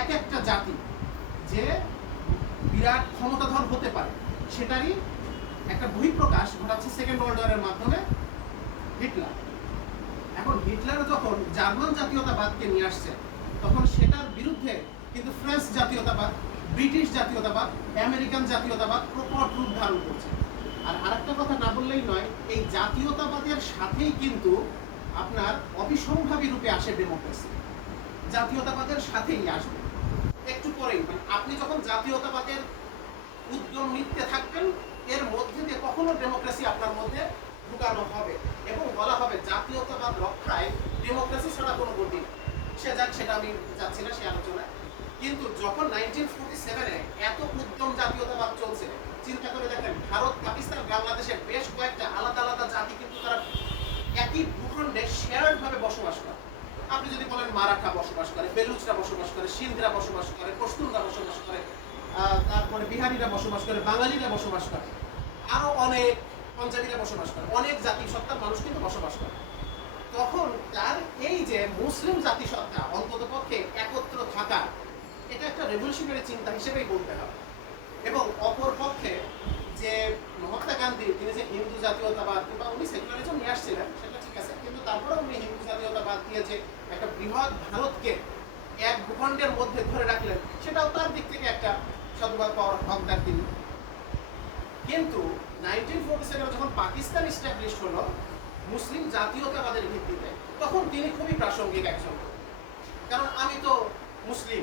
এক একটা জাতি যে বিরাট ক্ষমতাধর হতে পারে সেটারই একটা বহিঃপ্রকাশ ঘটাচ্ছে সেকেন্ড ওয়ার্ল্ড ওয়ারের মাধ্যমে হিটলার। এখন হিটলার যখন জার্মান জাতীয়তাবাদকে নিয়ে আসছে তখন সেটার বিরুদ্ধে কিন্তু ফ্রেঞ্চ জাতীয়তাবাদ, ব্রিটিশ জাতীয়তাবাদ, আমেরিকান জাতীয়তাবাদ প্রকট রূপ ধারণ করছে। আর আরেকটা কথা না বললেই নয়, এই জাতীয়তাবাদের সাথেই কিন্তু আপনার অবিসম্ভাবী রূপে আসে ডেমোক্রেসি। জাতীয়তাবাদের সাথেই আসবে একটু পরেই। আপনি যখন জাতীয়তাবাদের উদ্যম নিতে থাকবেন এর মধ্যে দিয়ে কখনো ডেমোক্রেসি আপনার মধ্যে ঢুকানো হবে এবং বলা হবে জাতীয়তাবাদ রক্ষায় ডেমোক্রেসি ছাড়া কোনো গতি নেই। সে যাক, সেটা আমি যাচ্ছি না সে আলোচনায়। কিন্তু যখন 1947-এ এত উদ্যম জাতীয়তাবাদ চলছে, চিন্তা করে দেখেন ভারত, পাকিস্তান, বাংলাদেশের বেশ কয়েকটা আলাদা আলাদা জাতি কিন্তু তারা একই ভূখণ্ডে শেয়ার্ড ভাবে বসবাস করে। আপনি যদি বলেন মারাঠা বসবাস করে, বেলুচরা বসবাস করে, সিন্ধরা বসবাস করে, পশতুনরা বসবাস করে, তারপরে বিহারিরা বসবাস করে, বাঙালিরা বসবাস করে, আরো অনেক পঞ্জাবিরা বসবাস করে, অনেক জাতিসত্তার মানুষ কিন্তু বসবাস করে। তখন তার এই যে মুসলিম জাতিসত্তা অন্তত পক্ষে একত্র থাকা, এটা একটা রেভলিউশনারি চিন্তা হিসেবেই বলতে হবে। এবং অপর পক্ষে যে মহাত্মা গান্ধী, তিনি যে হিন্দু জাতীয়তাবাদ কিংবা উনি সেকুলারিজম নিয়ে আসছিলেন সেটা ঠিক আছে, কিন্তু তারপরে উনি হিন্দু জাতীয়তাবাদ দিয়ে যে একটা বৃহৎ ভারতকে এক ভূখণ্ডের মধ্যে ধরে রাখলেন, সেটাও তার দিক থেকে একটা সাধুবাদ পাওয়ার হকদার তিনি। কিন্তু 1947 যখন পাকিস্তান ইস্টাবলিশ হলো মুসলিম জাতীয়তাবাদের ভিত্তিতে, তখন তিনি খুবই প্রাসঙ্গিক একজন। কারণ আমি তো মুসলিম,